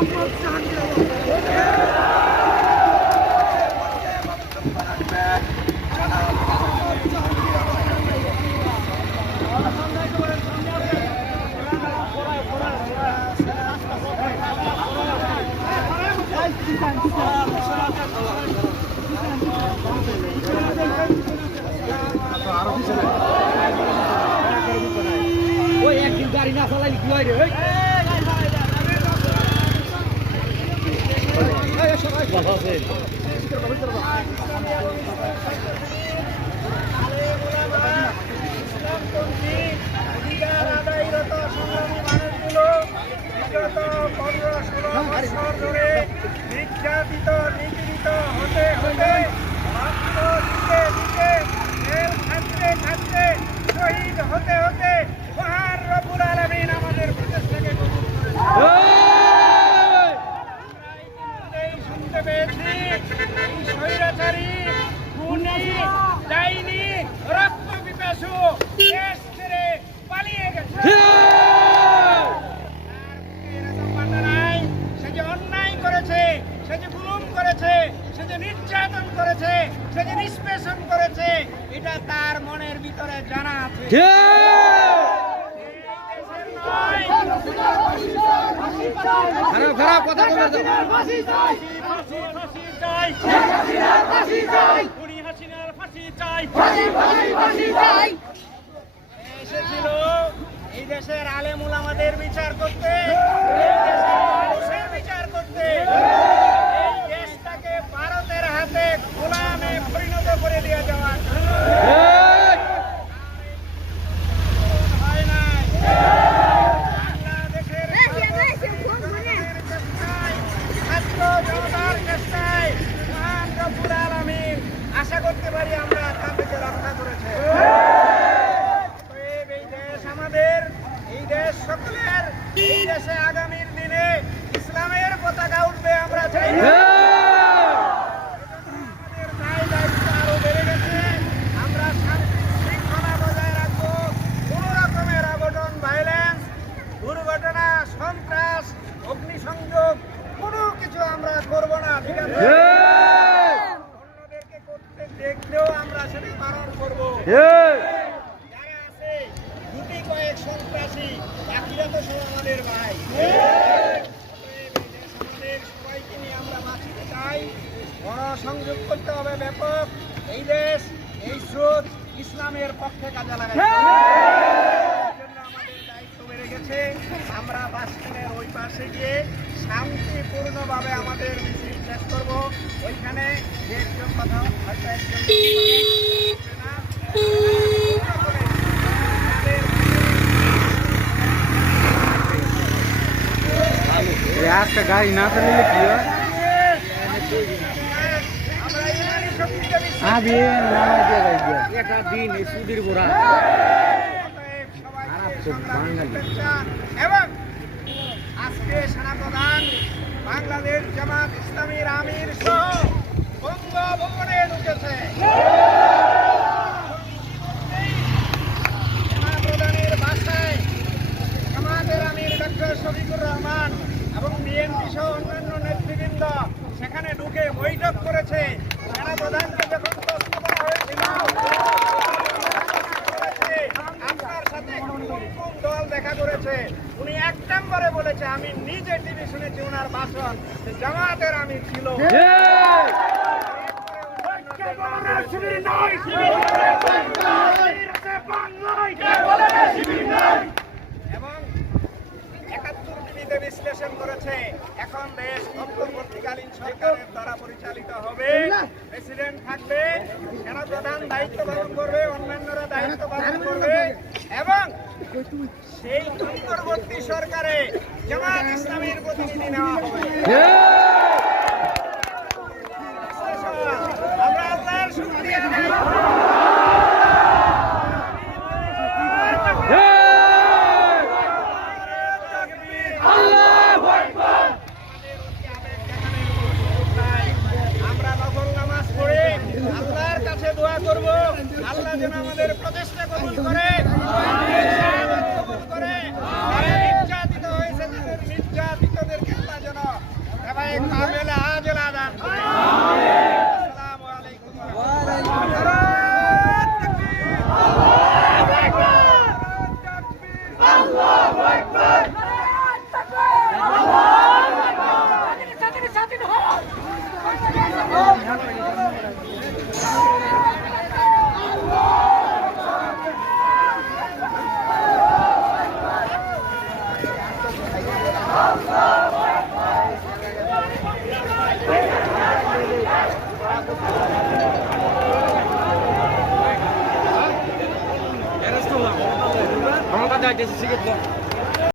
মোহাম্মদ জাহাঙ্গীর ওই একদিন গাড়ি না চালাইলে কি হয় রে? নির্যাতিত নিপীড়িত হতে হতে রক্ত দিতে দিতে জেল খাটতে খাটতে শহীদ হতে হতে মহান রবুল আলমিন আমাদের প্রচেষ্টাকে কবুল করেছেন। এই শুনতে পেয়েছি এই স্বৈরাচারী খুনি ডাইনি রক্ত পিপাসু দেশ ছেড়ে পালিয়ে গেছে এরকম বাধা নাই। সে যে অন্যায় করেছে সে যে জুলুম করেছে সে যে নির্যাতন করেছে সে যে নিষ্পেষণ করেছে এটা তার মনের ভিতরে জানা আছে। খারাপ খারাপ কথা বলে এসেছিল এই দেশের আলেমুল আমাদের বিচার করতে এই দেশের মানুষের বিচার করতে এই দেশটাকে ভারতের হাতে গোলামে পরিণত করে দিয়ে যাওয়ার জন্য হয় নাই বাংলাদেশের বাংলাদেশের চেষ্টায়, ছাত্র জনতার চেষ্টায় মহান রব্বুল আলামিন আশা করতে পারি আমরা তাদেরকে রক্ষা করেছে অতএব এই দেশ আমাদের এই দেশ সকলের এই দেশে আগামীর দিনে ইসলামের পতাকা উঠবে আমরা চাই না। আমাদের দায় দায়িত্ব আরও বেড়ে গেছে আমরা শান্তি শৃঙ্খলা বজায় রাখব কোন রকমের অঘটন ভাইলেন্স দুর্ঘটনা সন্ত্রাস অগ্নিসংযোগ কোনো কিছু আমরা করব না ঠিক আছে অন্যদেরকে করতে দেখলেও আমরা সেটা পালন করব যারা আছে দুটি কয়েক সন্ত্রাসী বাকিরা তো সব আমাদের ভাই অতএব এই দেশ আমাদের সবাইকে নিয়ে আমরা বাঁচতে চাই গণসংযোগ করতে হবে ব্যাপক এই! দেশ এই স্রোত ইসলামের পক্ষে কাজে লাগাই আমাদের দায়িত্ব বেড়ে গেছে আমরা বাস স্ট্যান্ডের ওই পাশে গিয়ে শান্তিপূর্ণভাবে আমাদের মিছিল শেষ করব ওইখানে যে একজন কথা হয়তো একজন একটা গাড়ি না চালাইলে কি হয়? আবি দিয়ে গাড়ি একটা দিন এই সুদির গোড়া। সবাইকে আর বাঙালি। এবং আজকে সেনাপ্রধান বাংলাদেশ জামাত ইসলামীর আমির সহ বৈঠক করেছে। সেনাপ্রধানকে যখন প্রশ্ন করা হয়েছিল আপনার সাথে কোন কোন দল দেখা করেছে? উনি এক নম্বরে বলেছে আমি নিজে টিভি শুনেছি ওনার ভাষণ জামাতের আমি ছিল। এবং একাত্তর টিভিতে বিশ্লেষণ করেছে এখন দেশ অন্তর্বর্তীকালীন সরকারের দ্বারা পরিচালিত হবে। প্রেসিডেন্ট থাকবে সেনাপ্রধান দায়িত্ব পালন করবে অন্যান্যরা দায়িত্ব পালন করবে এবং সেই অন্তর্বর্তী সরকারে জামাত ইসলামের প্রতিনিধি নেওয়া হবে। যেন আমাদের প্রচেষ্টা কবুল করে কবুল করে। যারা নির্যাতিত হয়েছে নির্যাতিতদের খেলা যেন। আইতেছে সিগারেট